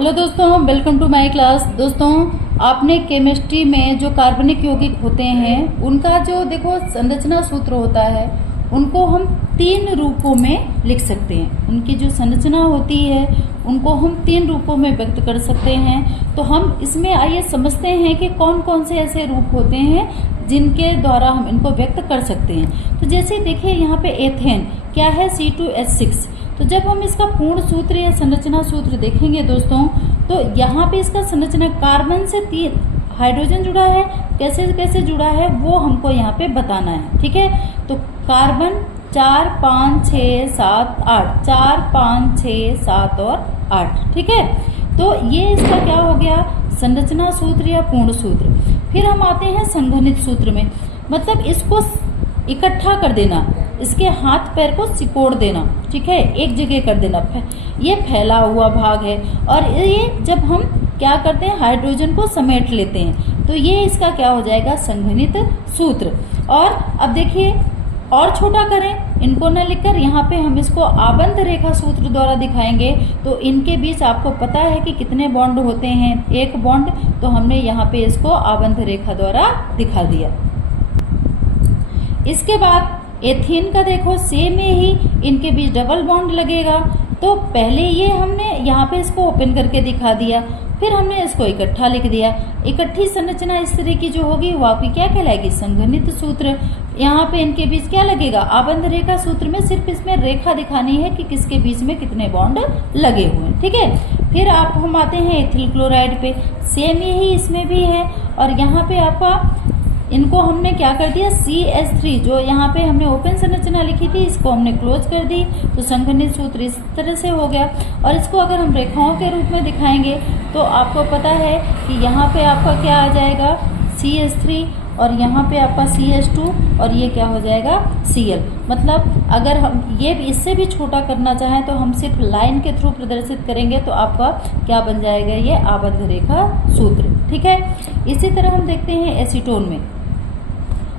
Hello दोस्तों, welcome to my class. दोस्तों, आपने केमिस्ट्री में जो कार्बनिक यौगिक होते हैं उनका जो देखो संरचना सूत्र होता है उनको हम 3 रूपों में लिख सकते हैं। उनकी जो संरचना होती है उनको हम 3 रूपों में व्यक्त कर सकते हैं। तो हम इसमें आइए समझते हैं कि कौन कौन से ऐसे रूप होते हैं जिनके द्वारा हम इनको व्यक्त कर सकते हैं। तो जैसे देखिए यहाँ पे एथेन क्या है, C2H6। तो जब हम इसका पूर्ण सूत्र या संरचना सूत्र देखेंगे दोस्तों, तो यहाँ पे इसका संरचना कार्बन से 3 हाइड्रोजन जुड़ा है, कैसे कैसे जुड़ा है वो हमको यहाँ पे बताना है। ठीक है, तो कार्बन 4 5 6 7 8, 4 5 6 7 और 8। ठीक है, तो ये इसका क्या हो गया, संरचना सूत्र या पूर्ण सूत्र। फिर हम आते हैं संघनित सूत्र में, मतलब इसको इकट्ठा कर देना, इसके हाथ पैर को सिकोड़ देना। ठीक है, एक जगह कर देना। ये फैला हुआ भाग है और ये जब हम क्या करते हैं हाइड्रोजन को समेट लेते हैं, तो ये इसका क्या हो जाएगा, संघनित सूत्र। और अब देखिए और छोटा करें, इनको न लिखकर यहाँ पे हम इसको आबंध रेखा सूत्र द्वारा दिखाएंगे। तो इनके बीच आपको पता है कि कितने बॉन्ड होते हैं, 1 बॉन्ड। तो हमने यहाँ पे इसको आबंध रेखा द्वारा दिखा दिया। इसके बाद एथेन का देखो सेम ही इनके बीच डबल बॉन्ड लगेगा। तो पहले ये हमने यहाँ पे इसको ओपन करके दिखा दिया, फिर हमने इसको इकट्ठा लिख दिया। इकट्ठी संरचना इस तरह की जो होगी वो आपकी क्या कहलाएगी, संघनित सूत्र। यहाँ पे इनके बीच क्या लगेगा, आबंध रेखा सूत्र में सिर्फ इसमें रेखा दिखानी है कि किसके बीच में कितने बॉन्ड लगे हुए हैं। ठीक है, फिर आप हम आते हैं एथिल क्लोराइड पे, सेम यही इसमें भी है। और यहाँ पे आपका इनको हमने क्या कर दिया, CH3 जो यहाँ पे हमने ओपन संरचना लिखी थी इसको हमने क्लोज कर दी। तो संघनित सूत्र इस तरह से हो गया। और इसको अगर हम रेखाओं के रूप में दिखाएंगे तो आपको पता है कि यहाँ पे आपका क्या आ जाएगा, CH3, और यहाँ पे आपका CH2, और ये क्या हो जाएगा, Cl। मतलब अगर हम ये इससे भी छोटा करना चाहें तो हम सिर्फ लाइन के थ्रू प्रदर्शित करेंगे तो आपका क्या बन जाएगा, ये आबंध रेखा सूत्र। ठीक है, इसी तरह हम देखते हैं एसीटोन में।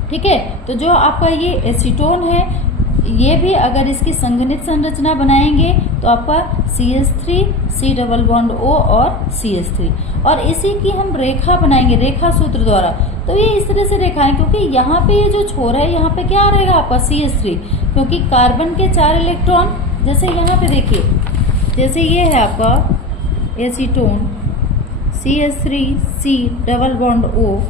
ठीक है, तो जो आपका ये एसीटोन है, ये भी अगर इसकी संघनित संरचना बनाएंगे तो आपका CH3 C double bond O और CH3, और इसी की हम रेखा बनाएंगे रेखा सूत्र द्वारा। तो ये इस तरह से रेखा है, क्योंकि यहाँ पे ये जो छोर है यहाँ पे क्या रहेगा आपका CH3, क्योंकि कार्बन के 4 इलेक्ट्रॉन, जैसे यहाँ पे देखिए, जैसे ये है आपका acetone CH3 C double bond O,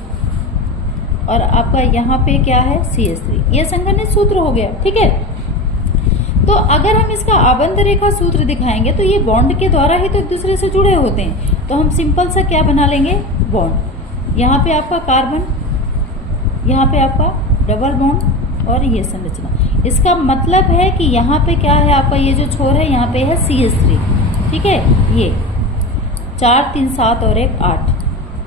और आपका यहाँ पे क्या है CH3, ये संघनित सूत्र हो गया। ठीक है, तो अगर हम इसका आबंध रेखा सूत्र दिखाएंगे तो ये बॉन्ड के द्वारा ही तो एक दूसरे से जुड़े होते हैं। तो हम सिंपल सा क्या बना लेंगे, बॉन्ड, यहाँ पे आपका कार्बन, यहाँ पे आपका डबल बॉन्ड, और ये संरचना। इसका मतलब है कि यहाँ पे क्या है आपका, ये जो छोर है यहाँ पे है CH3। ठीक है, ये 4 3 7 और 1 8,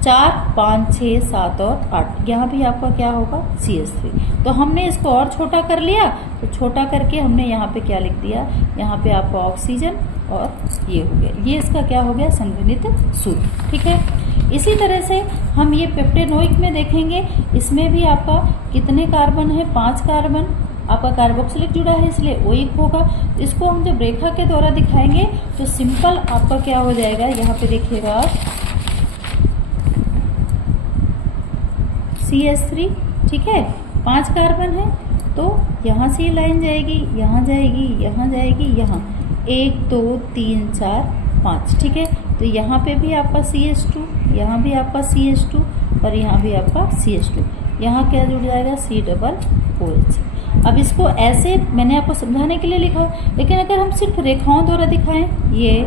4 5 6 7 और 8, यहाँ भी आपका क्या होगा, CH3। तो हमने इसको और छोटा कर लिया, तो छोटा करके हमने यहाँ पे क्या लिख दिया, यहाँ पे आपका ऑक्सीजन, और ये हो गया, ये इसका क्या हो गया, संघनित सूत्र। ठीक है, इसी तरह से हम ये पेप्टेनोइक में देखेंगे, इसमें भी आपका कितने कार्बन है, 5 कार्बन, आपका कार्बोक्सिलिक जुड़ा है इसलिए ओइक होगा। इसको हम जब रेखा के द्वारा दिखाएंगे तो सिंपल आपका क्या हो जाएगा, यहाँ पे देखिएगा CH3। ठीक है, 5 कार्बन है, तो यहाँ से लाइन जाएगी, यहाँ जाएगी, यहाँ जाएगी, यहाँ 1 2 3 4 5। ठीक है, तो यहाँ पे भी आपका CH2, यहाँ भी आपका CH2, और यहाँ भी आपका CH2। यहाँ क्या जुड़ जाएगा, C डबल OH। अब इसको ऐसे मैंने आपको समझाने के लिए लिखा, लेकिन अगर हम सिर्फ रेखाओं द्वारा दिखाएं, ये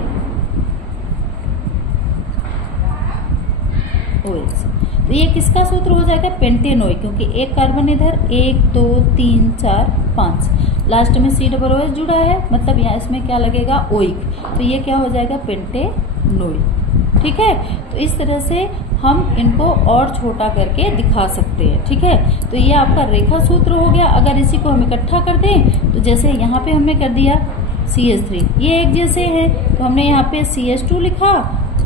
OH, तो ये किसका सूत्र हो जाएगा, पेंटेनोइक, क्योंकि 1 कार्बन इधर, 1 2 3 4 5, लास्ट में C डबल OH जुड़ा है, मतलब यहाँ इसमें क्या लगेगा, ओइक। तो ये क्या हो जाएगा, पेंटेनोइक। ठीक है, तो इस तरह से हम इनको और छोटा करके दिखा सकते हैं। ठीक है, तो ये आपका रेखा सूत्र हो गया। अगर इसी को हम इकट्ठा कर दें तो जैसे यहाँ पे हमने कर दिया CH3, ये एक जैसे है, तो हमने यहाँ पे CH2 लिखा,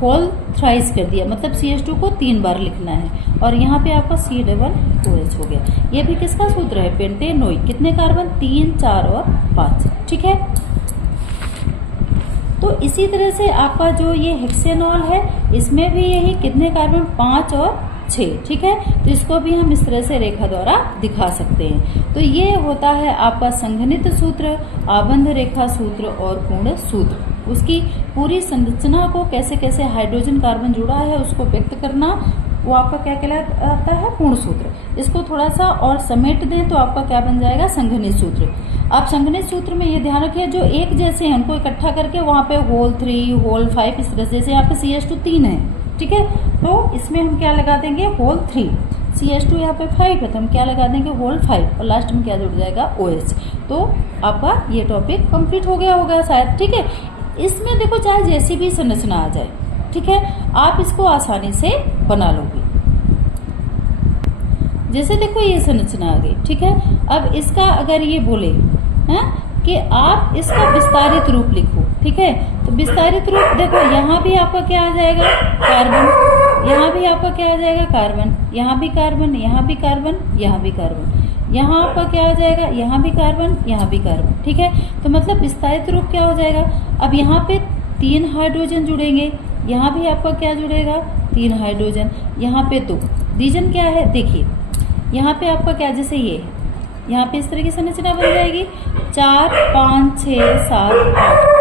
होल थ्राइस कर दिया, मतलब CH2 को 3 बार लिखना है, और यहाँ पे आपका C डबल OH हो गया। ये भी किसका सूत्र है, पेंटेनोइक। कितने कार्बन, 3 4 और 5। ठीक है, तो इसी तरह से आपका जो ये हेक्सेनॉल है, इसमें भी यही कितने कार्बन, 5 और 6, ठीक है। तो इसको भी हम इस तरह से रेखा द्वारा दिखा सकते हैं। तो ये होता है आपका संघनित सूत्र, आबंध रेखा सूत्र और पूर्ण सूत्र। उसकी पूरी संरचना को कैसे कैसे हाइड्रोजन कार्बन जुड़ा है उसको व्यक्त करना, वो आपका क्या कहलाता है, पूर्ण सूत्र। इसको थोड़ा सा और समेट दें तो आपका क्या बन जाएगा, संघनित सूत्र। आप संघनित सूत्र में ये ध्यान रखिए, जो एक जैसे हैं उनको इकट्ठा करके वहां पे होल 3, होल 5 इस तरह से, जैसे यहाँ पे CH2 3 है, ठीक है, तो इसमें हम क्या लगा देंगे, होल 3, CH2 यहाँ पे 5 है तो हम क्या लगा देंगे, होल 5, और लास्ट में क्या जुड़ जाएगा, OH। तो आपका ये टॉपिक कंप्लीट हो गया होगा शायद, ठीक है। इसमें देखो चाहे जैसी भी संरचना आ जाए, ठीक है, आप इसको आसानी से बना लोगे। जैसे देखो ये संरचना आ गई, ठीक है। अब इसका अगर ये बोले हैं कि आप इसका विस्तारित रूप लिखो, ठीक है, तो विस्तारित रूप देखो, यहाँ भी आपका क्या आ जाएगा, कार्बन, यहाँ भी आपका क्या आ जाएगा, कार्बन, यहाँ भी कार्बन, यहाँ भी कार्बन, यहाँ भी कार्बन, यहाँ आपका क्या आ जाएगा, यहाँ भी कार्बन, यहाँ भी कार्बन, ठीक है। तो मतलब विस्तारित रूप क्या हो जाएगा, अब यहाँ पे 3 हाइड्रोजन जुड़ेंगे, यहाँ भी आपका क्या जुड़ेगा, 3 हाइड्रोजन, यहाँ पे 2, रीजन क्या है, देखिए यहाँ पे आपका क्या, जैसे ये है, यहाँ पे इस तरह की संरचना बन जाएगी, 4 5 6 7 8,